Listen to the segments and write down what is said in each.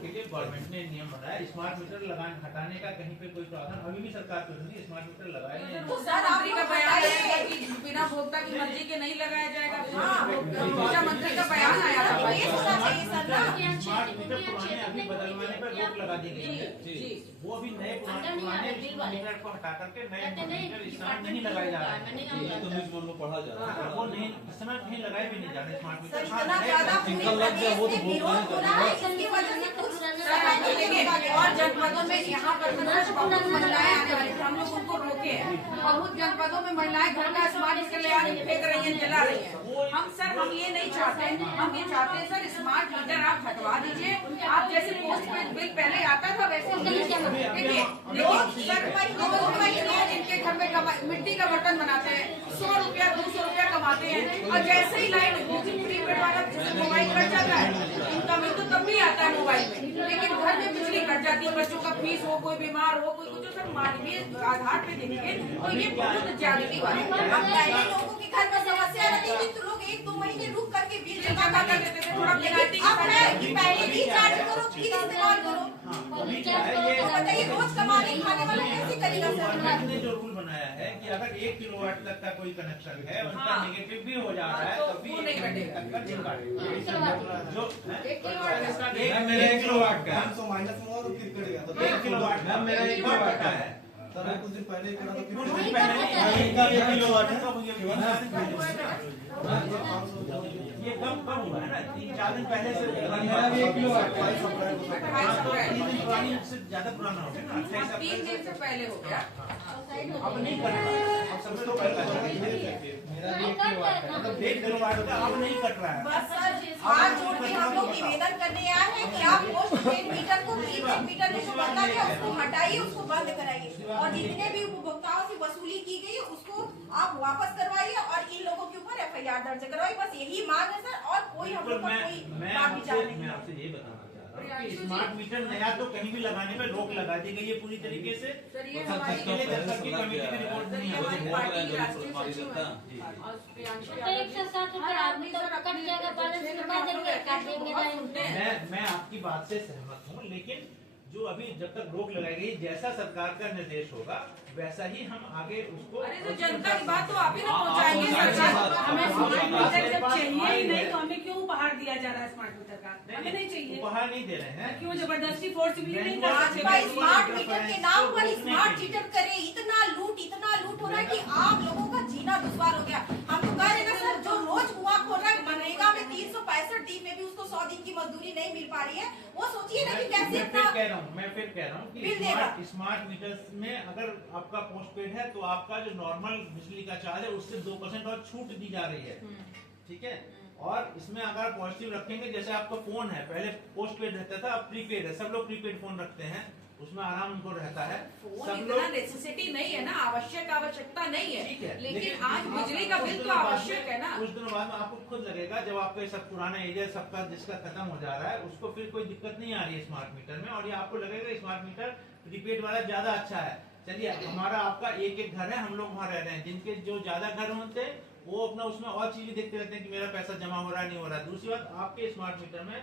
के लिए गवर्नमेंट ने नियम बनाया, स्मार्ट मीटर लगाने हटाने का कहीं पे कोई प्रावधान अभी भी सरकार को नहीं, स्मार्ट मीटर लगाए नहीं। तो मुख्यमंत्री का बयान है कि बिना भोक्ता की मर्जी के नहीं लगाया जाएगा। ऊर्जा मंत्री का बयान आया था। स्मार्ट मीटर पुराने अभी बदलवाने पर रोक लगा दी गई है, वो अभी नए पुराने मीटर को हटा करके नए मीटर इस समय नहीं लगाए जा रहे हैं। तो न्यूज़ में पढ़ा जा रहा है, वो नहीं इस समय नहीं लगाए भी नहीं जा रहे स्मार्ट मीटर। और जनपदों में यहाँ पर बहुत महिलाएं आने वाली थी, हम लोग उनको रोके हैं। बहुत जनपदों में महिलाएं घर का स्मार्ट मीटर ले आने फेंक रही है, जला रही है। हम ये नहीं चाहते, हम ये चाहते हैं सर स्मार्ट मीटर आप हटवा दीजिए। आप जैसे पोस्ट पेड बिल पहले आता था वैसे देखिए, जिनके घर में मिट्टी का बर्तन बनाते हैं 100 रुपया 200 रुपया कमाते हैं, और जैसे ही लाइट प्रीपेड वाला जैसे मोबाइल कट जाता है, इनकमिंग तो तब भी आता है मोबाइल में, लेकिन घर में बिजली कट जाती है। बच्चों का फीस हो, कोई बीमार हो, कोई कुछ, सर मानवीय आधार पे देखेंगे तो ये बहुत ज्यादती बात है। अब पहले लोगों के घर में समस्या रहती थी तो लोग 1-2 महीने रुक करके बिल जमा कर देते थे, थोड़ा पेनाल्टी पहले रिचार्ज करो फिर इस्तेमाल करो। बताइए रोज कमाने खाने वाला कैसे करेगा सर? गवर्नमेंट ने जो रूल बनाया है कि अगर 1 किलोवाट तक का कोई कनेक्शन है, उनका नेगेटिव भी हो जा रहा है तो तभी वो नहीं कटेगा। जो 1 किलोवाट मेरा 1 किलोवाट का 500 माइनस में और फिर करेगा तो 1 किलोवाट का मेरा 1 किलोवाट का है सर, कुछ दिन पहले करा तो कुछ दिन पहले इनका 1 किलोवाट है। ये कब हुआ है ना, 3-4 दिन पहले से 1 किलोवाट का 3 दिन पुरानी से ज्यादा पुराना हो गया ना, 3 दिन से पहले हो गया। अब नहीं कट रहा है, अब सबसे तो पहले मेरा 1 किलोवाट है, मतलब 1 किलोवाट का अब नहीं कट रहा है। बस सर हाथ जोड़ के हम लोग निवेदन करने आए हैं कि आप पोस्ट पेड मीटर को प्रीपेड मीटर में जो बदला है उसको हटाइए, उसको बंद कराइए, और जितने भी उपभोक्ताओं से वसूली की गई है उसको आप वापस करवाइए और इन लोगों के ऊपर FIR दर्ज करवाइए। बस यही मांग है सर, और कोई हम लोग का कोई बात विचार नहीं। मैं आपसे ये बताना चाह रहा हूँ कि स्मार्ट मीटर नया तो कहीं भी लगाने में रोक लगा दी गई है पूरी तरीके से। सर ये इसके लिए जब तक की कमेटी की रिपोर्ट नहीं है हमारी पार्टी की राष्ट्रीय सचिव है और प्रियांशु यादव 160 रुपए आदमी तो कट जाएगा, बैलेंस करवा देंगे, काट देंगे। मैं आपकी बात से सहमत हूँ, लेकिन जो अभी जब तक रोक लगाई गई, जैसा सरकार का निर्देश होगा वैसा ही हम आगे उसको। अरे तो जनता की बात तो आप ही ना पहुंचाएंगे सरकार। हमें स्मार्ट मीटर जब चाहिए ही नहीं तो हमें क्यों उपहार दिया जा रहा है स्मार्ट मीटर का? हमें नहीं चाहिए, उपहार नहीं दे रहे हैं, क्यों जबरदस्ती फोर्स भी नहीं कर सकते। भाई स्मार्ट मीटर के नाम पर स्मार्ट मीटर करे, इतना लूट हो रहा है कि आम लोगों का जीना दुश्वार हो गया। हम तो कह रहे हैं ना सर, जो रोज कुआं खोल रहा है, मनरेगा में 365 दिन में भी उसको 100 दिन की मजदूरी नहीं मिल पा रही है, वो सोचिए ना कि कैसे मैं फिर कह रहा हूँ कि स्मार्ट मीटर्स में अगर आपका पोस्ट पेड है तो आपका जो नॉर्मल बिजली का चार्ज है उससे 2% और छूट दी जा रही है, ठीक है। और इसमें अगर पॉजिटिव रखेंगे, जैसे आपका फोन है पहले पोस्ट पेड रहता था, अब प्रीपेड है, सब लोग प्रीपेड फोन रखते हैं, उसमें आराम उनको रहता है। सब लोग नेसेसिटी नहीं है ना, आवश्यकता नहीं है, ठीक है, लेकिन आज बिजली का बिल तो आवश्यक है ना। कुछ दिनों बाद में आपको खुद लगेगा जब आपका सब पुराना एरिया सबका जिसका खत्म हो जा रहा है उसको फिर कोई दिक्कत नहीं आ रही है स्मार्ट मीटर में, और ये आपको लगेगा स्मार्ट मीटर प्रीपेड वाला ज्यादा अच्छा है। चलिए, हमारा आपका एक घर है, हम लोग वहाँ रह रहे हैं, जिनके जो ज्यादा घर होते हैं वो अपना उसमें और चीजें देखते रहते हैं कि मेरा पैसा जमा हो रहा है नहीं हो रहा है। दूसरी बात, आपके स्मार्ट मीटर में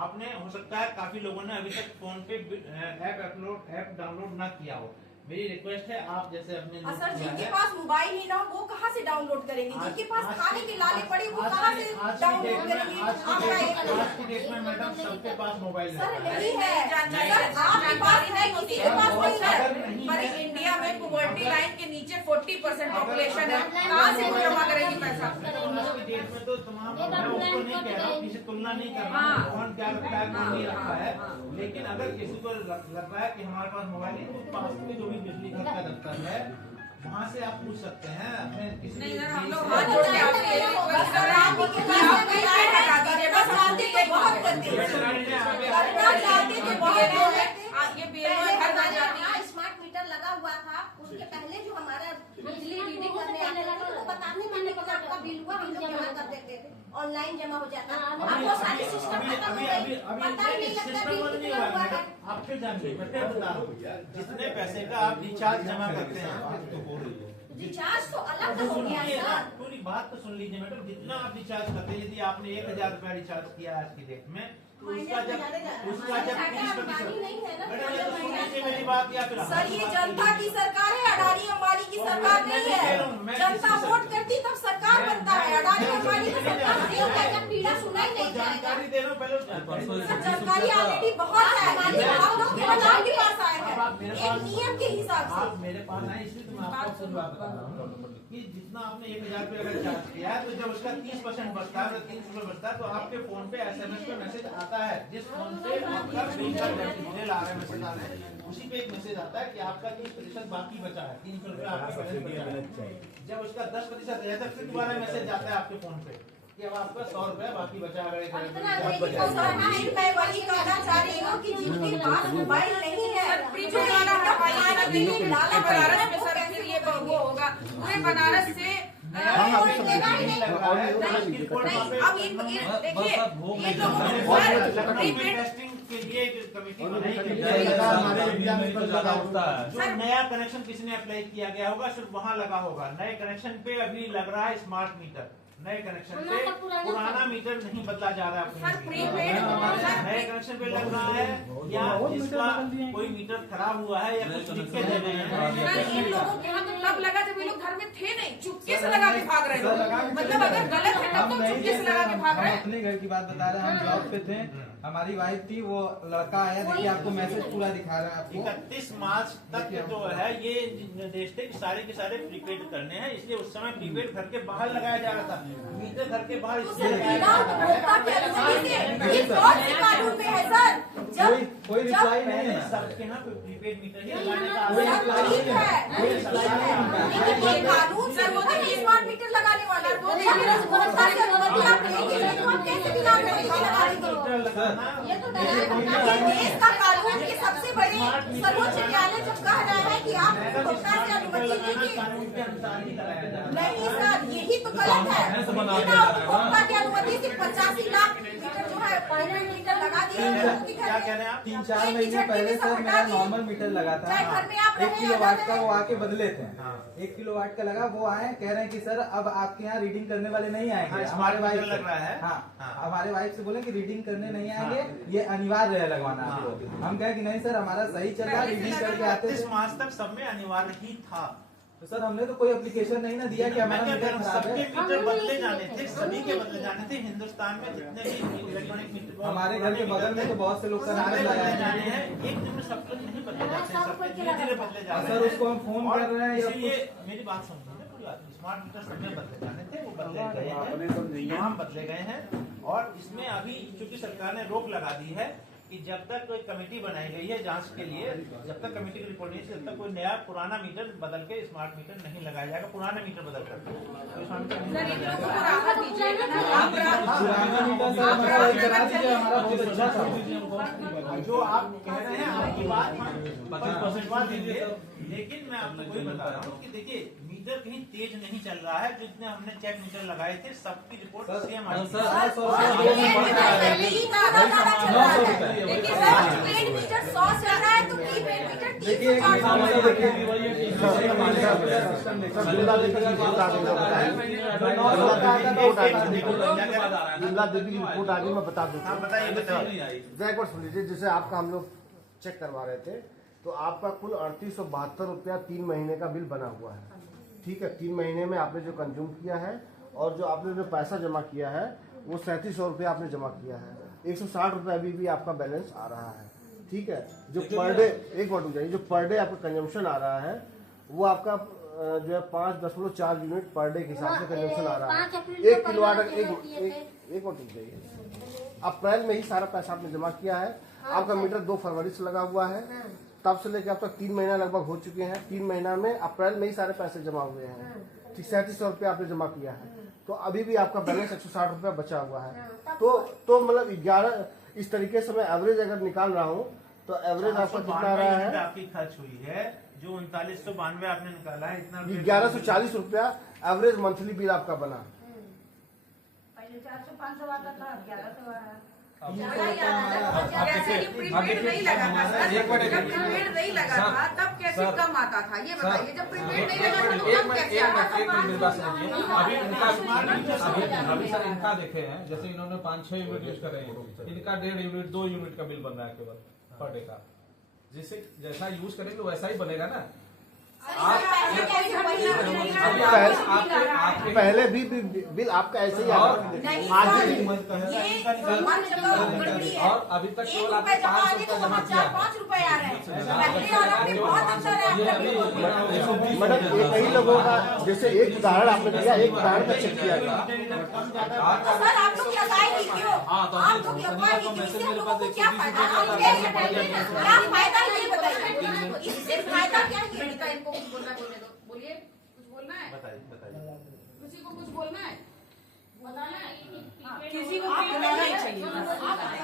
आपने हो सकता है काफी लोगों ने अभी तक फोन पे ऐप डाउनलोड ना किया हो, मेरी रिक्वेस्ट है आप जैसे अपने सर जिनके पास मोबाइल ही ना हो वो कहाँ से डाउनलोड करेंगे? जिनके पास खाने के लाले पड़े वो कहाँ से डाउनलोड करेंगे? आज की डेट में मैडम सबके पास मोबाइल सर है। नहीं है सर, आपके पास नहीं, किसी के पास नहीं है। हमारे इंडिया में पॉवर्टी लाइन के नीचे 40% पॉपुलेशन है, कहाँ से वो जमा करेगी पैसा? आज की डेट में तो तमाम, मैं उसको नहीं कह रहा हूँ, किसी तुलना नहीं कर रहा हूँ कौन क्या रखता है कौन नहीं रखता है, लेकिन अगर किसी को लग रहा है कि हमारे पास मोबाइल है तो पास में जो भी बिजली घर का दफ्तर है वहाँ से आप पूछ सकते हैं अपने किसी नहीं भी सर, हम चीज लोग से। हाथ जोड़ के आपसे यही रिक्वेस्ट कर रहे हैं कि आप प्रीपेड हटा दीजिए, बस शांति के बहुत करते हैं। ये बेरोजगार घर ना जाती है। स्मार्ट मीटर लगा हुआ था, उसके पहले जो हमारा बिजली रीडिंग करने आते थे तो बताने में आपका बिल हुआ, हम लोग जमा कर देते थे, ऑनलाइन जमा हो जाता। अब वो सारे सिस्टम खत्म हो गए, पता ही नहीं लगता बिल कितना हुआ है। आप फिर जानिए, मैं बता रहा हूँ, जितने पैसे का आप रिचार्ज जमा करते हैं रिचार्ज तो अलग हो गया सर। पूरी बात तो सुन लीजिए मैडम, जितना आप रिचार्ज करते हैं, यदि आपने 1000 रुपया रिचार्ज किया आज की डेट में तो उसका जब 30%। नहीं है ना। मैडम ये तो सुन लीजिए मेरी बात, या फिर सर ये जनता की सरकार है, अडानी अंबानी की सरकार नहीं है। जनता वोट करती तब सरकार बनता है, अडानी अंबानी की सरकार नहीं है। जब पीड़ा सुना ही नहीं जाएगा। जानकारी दे रहा हूँ पहले। सर जानकारी ऑलरेडी बहुत है, आप लोग के नाम के पास आए हैं एक नियम के हिसाब से। आप मेरे पास आए इसलिए तो मैं आपको पूरी बात बता रहा हूँ कि जितना आपने 1000 रुपये अगर चार्ज किया है, तो जब उसका 30% बचता है, 300 रुपये बचता है, तो आपके फोन पे SMS पे मैसेज आता है। जिस फोन पे आपका बिल का डिटेल आ रहा है, मैसेज आ रहा है, उसी पे एक मैसेज आता है कि आपका 30% बाकी बचा है, 300 रुपये आपका बैलेंस बचा है। जब उसका 10% रहता है, फिर दोबारा मैसेज आता है आपके फोन पे कि अब आपका 100 रुपये बाकी बचा है। मैं वही कहना चाह रही हूँ कि जिनके पास मोबाइल नहीं है, प्रीपेड वाला हटाइएगा, देखिए बनारस में सर फिर ये वो होगा पूरे बनारस से। नहीं, अब ये देखिए ये लोगों प्रीपेड टेस्टिंग के लिए एक कमेटी बनाई गई हमारे है। जो नया कनेक्शन किसने अप्लाई किया गया होगा सिर्फ वहाँ लगा होगा। नए कनेक्शन पे अभी लग रहा है स्मार्ट मीटर, नए कनेक्शन पे पुराना मीटर नहीं बदला जा रहा है। सर प्रीपेड नए कनेक्शन पे लग रहा है, या जिसका कोई मीटर खराब हुआ है या कुछ दिक्कत दे रहे हैं। सर इन लोगों के यहाँ तो तब लगा जब ये लोग घर में थे नहीं, चुपके से लगा के भाग रहे हैं। मतलब अगर गलत है तब तो चुपके से लगा के भाग रहे हैं। अपने घर की बात बता रहे हैं, हम जॉब पे थे, हमारी वाइफ थी, वो लड़का आया, देखिए आपको मैसेज पूरा दिखा रहा है आपको। 31 मार्च तक जो है ये निर्देश थे कि सारे के सारे प्रीपेड करने हैं, इसलिए उस समय प्रीपेड घर के बाहर लगाया जा रहा था। मीटर घर के बाहर इसलिए लगाया जा कानून में है सर। जब कोई रिप्लाई नहीं है। सबके यहाँ प्रीपेड मीटर ही लगाने का ये कानून से वो तो स्मार्ट मीटर लगाने वाला है, वो कैसे बिना अनुमति के लगा देंगे? ये तो देश का कानून के सबसे बड़े सर्वोच्च न्यायालय जब कह रहा है कि आप उपभोक्ता से अनुमति लीजिए। कानून के अनुसार ही लगाया जा रहा है। नहीं सर, यही तो गलत है। बिना उपभोक्ता की अनुमति से 85 लाख मीटर जो है प्राइवेट मीटर लगा दिए। क्या कह रहे हैं आप? 3-4 महीने पहले सर मेरा नॉर्मल मीटर लगा था, चाहे घर में आप 1 किलोवाट का, वो आके बदले थे। हाँ। 1 किलोवाट का लगा, वो आए कह रहे हैं कि सर अब आपके यहाँ रीडिंग करने वाले नहीं आएंगे। हाँ, हमारे स्मार्ट वाइफ मीटर लग रहा है। हाँ, हाँ। हमारे वाइफ से बोले कि रीडिंग करने नहीं आएंगे, ये अनिवार्य है लगवाना आपको। हम कहे कि नहीं सर, हमारा सही चल रहा है, रीडिंग करके आते 31 थे। मार्च तक सब में अनिवार्य ही था। तो सर हमने तो कोई एप्लीकेशन नहीं ना दिया कि हमारा मैं मीटर कह रहा हूं, खराब सबके है। मीटर बदले जाने थे, सभी के बदले जाने थे। हिंदुस्तान में जितने भी इलेक्ट्रॉनिक मीटर, हमारे घर के बगल में तो बहुत से लोग का सारे मीटर बदले लगाए जाने हैं। हैं। एक दिन में सब कुछ नहीं बदले जाते हैं, सबके धीरे-धीरे बदले जा रहे हैं। सर उसको हम फोन और कर रहे हैं या इसीलिए मेरी बात समझो ना, पूरी बात। स्मार्ट मीटर सब में बदले जाने थे, वो बदले गए हैं, नाम बदले गए हैं। और इसमें अभी चूंकि सरकार ने रोक लगा दी है कि जब तक कोई कमेटी बनाई गई है जांच के लिए, जब तक कमेटी की रिपोर्ट नहीं, तब तक कोई नया पुराना मीटर बदल के स्मार्ट मीटर नहीं लगाया जाएगा। पुराना मीटर बदल कर तो स्मार्ट मीटर नहीं सर इन लगाया लोगों को जाएगा। राहत दीजिएगा ना। आप पुराना मीटर सर हमारा करा दीजिए, हमारा बहुत अच्छा था। जो आप कह रहे हैं आपकी बात हम 50% देंगे, लेकिन मैं आपको वही बता रहा हूँ कि देखिए मीटर कहीं तेज नहीं चल रहा है। जितने हमने चेक मीटर लगाए थे सबकी रिपोर्ट सेम आई थी। देखिए सर, प्रीपेड मीटर 100 चल रहा है तो प्रीपेड मीटर रिपोर्ट आ गई, मैं बता दूं। हाँ, बताइए बताइए। एक बार सुन लीजिए, जैसे आपका हम लोग चेक करवा रहे थे, तो आपका कुल 3872 रुपया 3 महीने का बिल बना हुआ है। ठीक है, 3 महीने में आपने जो कंज्यूम किया है और जो आपने जो पैसा जमा किया है वो 3700 रुपया आपने जमा किया है। 160 रुपया अभी भी आपका बैलेंस आ रहा है। ठीक है, जो पर डे, एक बार रुक जाइए, जो पर डे आपका कंजम्पशन आ रहा है वो आपका जो है 5.4 यूनिट पर डे के हिसाब से कंजम्पशन आ रहा है। 1 किलोवाट, एक बार रुक जाइए, अप्रैल में ही सारा पैसा आपने जमा किया है। आपका मीटर 2 फरवरी से लगा हुआ है, तब से लेकर अब तक 3 महीना लगभग हो चुके हैं। 3 महीना में अप्रैल में ही सारे पैसे जमा हुए हैं। 3700 रुपया आपने जमा किया है, तो अभी भी आपका बैलेंस 160 रुपया बचा हुआ है। तो मतलब 11, इस तरीके से मैं एवरेज अगर निकाल रहा हूँ तो एवरेज आपका कितना आ रहा है? आपकी खर्च हुई है जो 3992 आपने निकाला है, इतना 1140 रुपया एवरेज मंथली बिल आपका बना। पहले 400-500 आता था, 1100 आ रहा है। जैसे कि प्रीपेड नहीं लगा था सर, जब प्रीपेड नहीं लगा था तब कैसे कम आता था ये बताइए, जब प्रीपेड नहीं लगा था तो कम कैसे आता था? मेरी बात सुनिए। अभी सर इनका देखे हैं, जैसे इन्होंने 5-6 यूनिट यूज कर रहे हैं, इनका 1.5 यूनिट 2 यूनिट का बिल बन रहा है केवल पर डे का। जिसे जैसा यूज करेंगे वैसा ही बनेगा ना। पहले भी बिल आपका ऐसे ही आता था। आज भी और अभी तक केवल आपने 500 रुपया जमा किया है। 5 रुपए आ रहे हैं, बहुत अंतर है। मैडम ये कई लोगों का, जैसे एक उदाहरण आपने दिया, एक उदाहरण का चेक किया गया। सर आप लोग लगाएंगे क्यों? आप लोग लगाएंगे क्यों? इससे हम लोगों को क्या फायदा? क्या फायदा ये बताइए, इससे फायदा क्या है? इनको कुछ बोलना है, बोलने दो, बोलिए कुछ बोलना है, बताइए। किसी को कुछ बोलना है, बताना है। किसी को प्रीपेड नहीं चाहिए,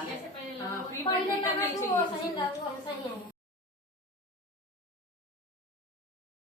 जैसे पहले प्रीपेड पहले नहीं लगा तो चाहिए। सही लगा, सही है।